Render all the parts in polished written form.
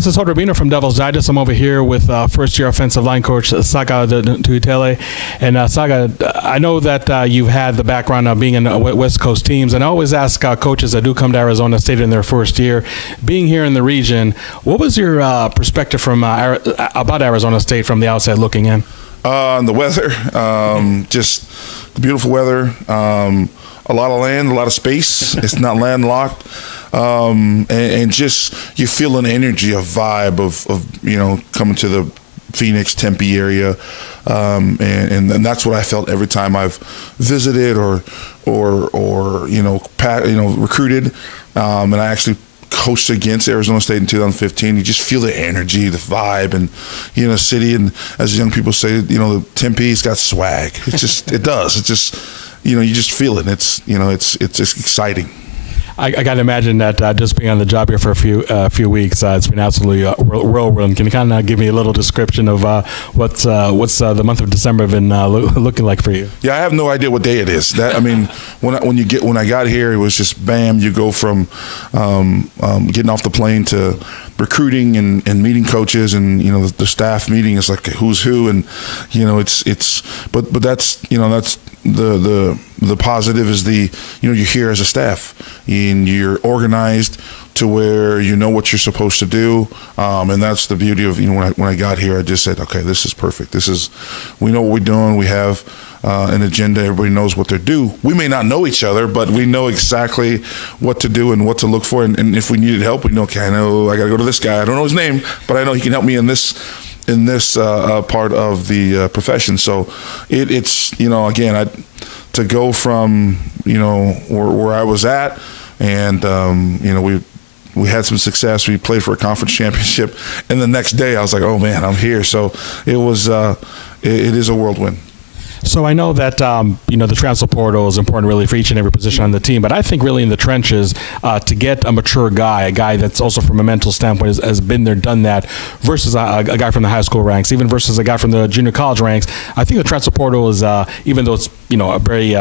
This is Rubino from Devil's Digest. I'm over here with first-year offensive line coach Saga Tuitele. And Saga, I know that you've had the background of being in West Coast teams, and I always ask coaches that do come to Arizona State in their first year, being here in the region, what was your perspective from about Arizona State from the outside looking in? The weather, just the beautiful weather, a lot of land, a lot of space. It's not landlocked. And just you feel an energy, a vibe of coming to the Phoenix, Tempe area, and that's what I felt every time I've visited or recruited, and I actually coached against Arizona State in 2015. You just feel the energy, the vibe, and city, and as young people say, the Tempe's got swag. It does. It's just you just feel it. And it's exciting. I got to imagine that just being on the job here for a few weeks, it's been absolutely whirlwind. Can you kind of give me a little description of what's the month of December been looking like for you? Yeah, I have no idea what day it is. When I got here, it was just bam. You go from getting off the plane to recruiting and meeting coaches, and the staff meeting is like who's who, and but that's the positive is you're here as a staff and you're organized to where you know what you're supposed to do, and that's the beauty of when I got here, I just said, okay, this is perfect. We know what we're doing. We have an agenda. Everybody knows what they're due. We may not know each other, but we know exactly what to do and what to look for. And if we needed help, we know, okay, I know I got to go to this guy. I don't know his name, but I know he can help me in this part of the profession. So it's again, to go from where I was at, and we had some success. We played for a conference championship, and the next day I was like, oh man, I'm here. So it was it is a whirlwind. So I know that the transfer portal is important really for each and every position on the team, but I think really in the trenches to get a mature guy, a guy that's also from a mental standpoint has been there, done that, versus a guy from the high school ranks, even versus a guy from the junior college ranks. I think the transfer portal is, even though it's a very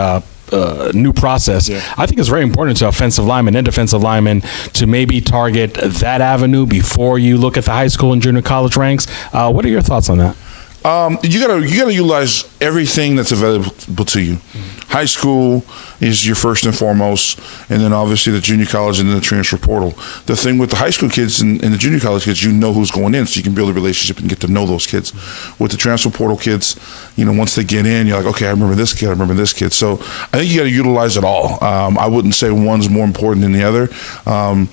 new process, yeah, I think it's very important to offensive linemen and defensive linemen to maybe target that avenue before you look at the high school and junior college ranks. What are your thoughts on that? You gotta utilize everything that's available to you. Mm-hmm. High school is your first and foremost, and then obviously the junior college and then the transfer portal. The thing with the high school kids and the junior college kids, who's going in, so you can build a relationship and get to know those kids. Mm-hmm. With the transfer portal kids, once they get in, you're like, okay, I remember this kid, I remember this kid. So I think you got to utilize it all. I wouldn't say one's more important than the other. And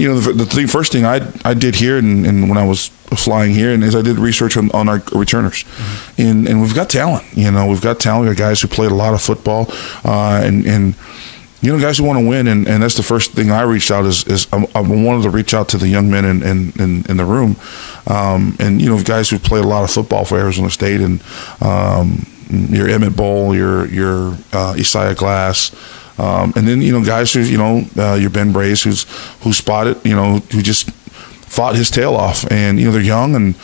the first thing I did here, and when I was flying here, and is I did research on our returners, mm-hmm, and we've got talent. We've got talent. We've got guys who played a lot of football, and guys who want to win. And that's the first thing I reached out is I wanted to reach out to the young men in the room, and guys who played a lot of football for Arizona State, and your Emmett Bowl, your Isaiah Glass. And then guys who your Ben Brace who spotted who just fought his tail off, and they're young and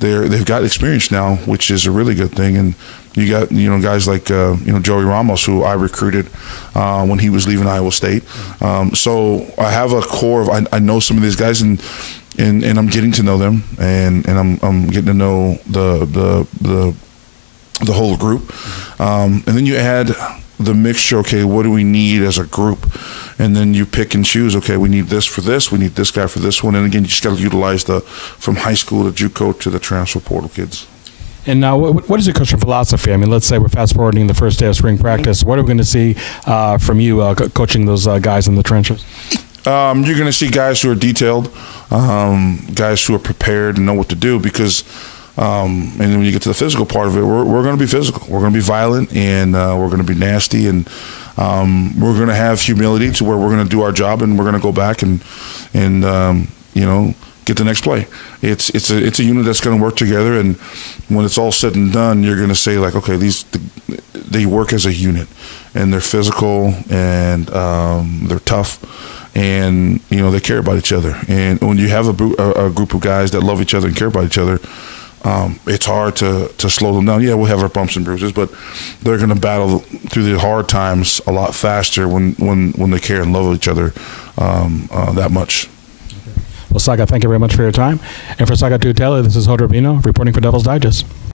they've got experience now, which is a really good thing. And you got guys like Joey Ramos, who I recruited when he was leaving Iowa State. So I have a core of I know some of these guys, and I'm getting to know them, and I'm getting to know the whole group. And then you add the mixture. Okay, what do we need as a group? And then you pick and choose. Okay, we need this for this. We need this guy for this one. And again, you just got to utilize from high school to JUCO to the transfer portal kids. And now, what is your coaching philosophy? I mean, let's say we're fast forwarding the first day of spring practice. What are we going to see from you coaching those guys in the trenches? You're going to see guys who are detailed, guys who are prepared and know what to do, because and then when you get to the physical part of it, we're going to be physical. We're going to be violent, and we're going to be nasty, and we're going to have humility to where we're going to do our job, and we're going to go back and get the next play. It's a unit that's going to work together, and when it's all said and done, you're going to say like, okay, they work as a unit, and they're physical, and they're tough, and they care about each other. And when you have a group of guys that love each other and care about each other, it's hard to slow them down. Yeah, we'll have our bumps and bruises, but they're going to battle through the hard times a lot faster when they care and love each other that much. Well, Saga, thank you very much for your time. And for Saga Tuitele, this is Hodor Bino reporting for Devil's Digest.